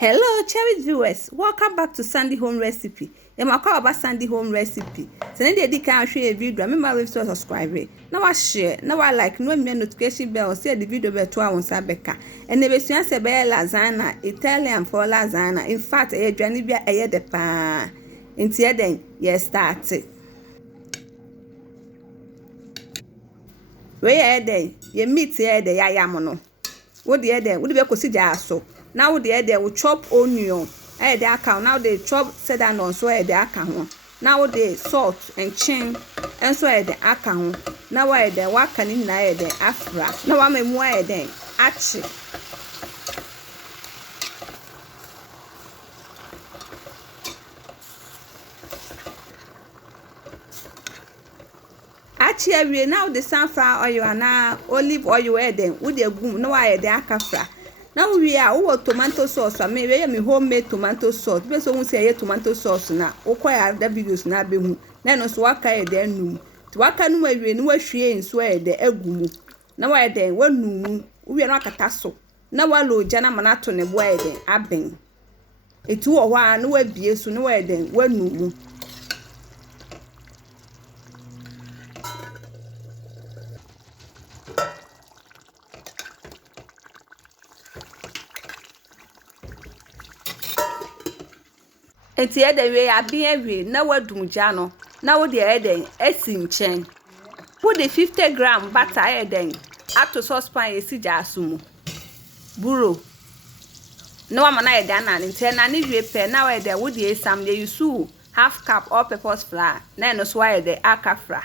Hello, cherished viewers. Welcome back to Sandy Home Recipe. I'm about Sandy Home Recipe. So, now they can show a video. Remember, we still subscribe. Now I share. Now I like. No me notification bell. See the video be 2 hours abeka. And the best say be lasagna, Italian for lasagna. In fact, I journey be a de pa. Inti then, yes, start. Where day? You meet here the yayamono. What the other? Would be consider so. Now they will chop onion. They account. Now they chop cedar so they account. Now they salt and chin and so they account. Now they work in the afra. Now I'm more than actually. Actually, now the sunflower oil and now olive oil then with the boom. No, I the akafra. Now we are over tomato sauce. I mean, we have homemade tomato sauce. But so we say tomato sauce na. Okwaya the videos na be hu. Na no so waka e de num. To waka no we no hwie nso e de agumu. Na wa e de wanu. We no akata so. Na wa lo ja na mana to ne bo e de aben. Etu wo wa no wa bie so no wa e de wanu. Enti e de we abi ewe na wadum ja no na wo de e de esi nchen put the 50 gram butter e de ato saucepan esi ja asumu buro na wa mana e de na nti na ni we pe na wa e de wo de esam de yusu half cup all purpose flour na no so wa e de akafra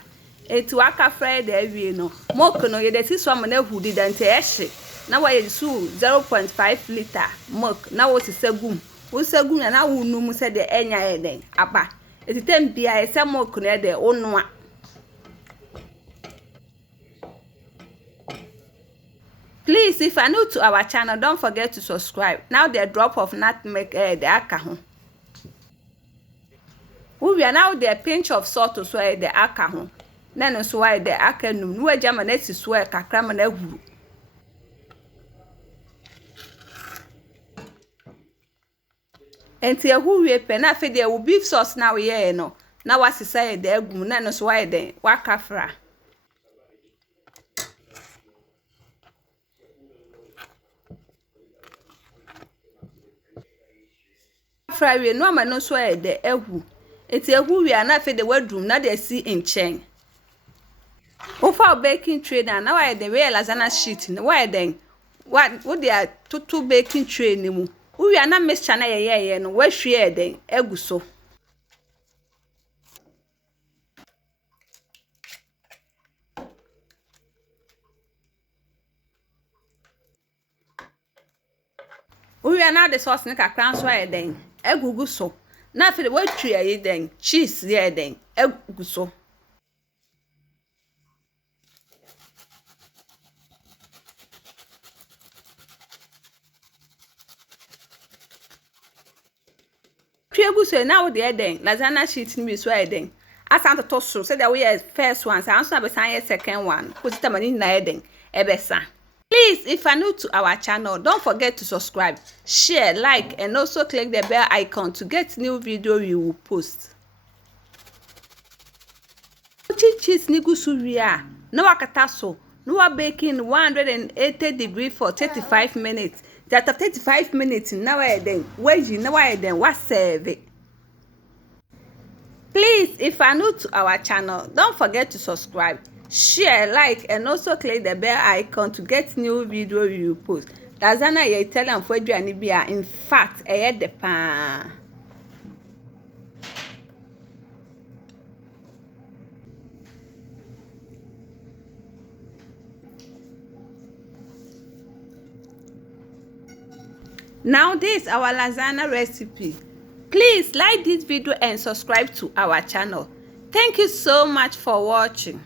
eti akafra e de ewe no milk no ye de si so am na hudi da nti e hye na wa yusu 0.5 liter milk na wo sisagum Usagum na wunu mu se de enya eden aba etitem bia ese milk na de onua Please, if you are new to our channel, don't forget to subscribe. Now the drop of nutmeg the aka ho we are now the pinch of salt so the aka ho na no so why the aka num no agya ma na si so e kakra ma na huru Enti ehu wie pe na fe de wo beef sauce na we ye no na wasisa ye de agum na no so wa ye den wakafra fry we no ma no so ye de ehu enti ehu wie na fe de wadum na de si nchen ofa baking tray na wa ye de we lasagna sheet na wa ye den what they are two baking tray ni mu we are not mixture na ye no wa hwie den aguso we are now the sauce na kakran so ye den agugu so na fe wa twi ye den cheese ye den aguso so now the eden lasagna sheet ni so eden asante to so say that we first one so na be san second one put it mani na eden ebesa Please, if you are new to our channel, don't forget to subscribe, share, like, and also click the bell icon to get new video we will post. Cheese ni gusuria no wakata so no wa baking 180 for 35 minutes. That after 35 minutes now then weji now then what serve it. Please, if you are new to our channel, don't forget to subscribe, share, like, and also click the bell icon to get new video we will post. Lasagna ye Italian for aduane bia in fact e de pa. Now this is our lasagna recipe. Please like this video and subscribe to our channel. Thank you so much for watching.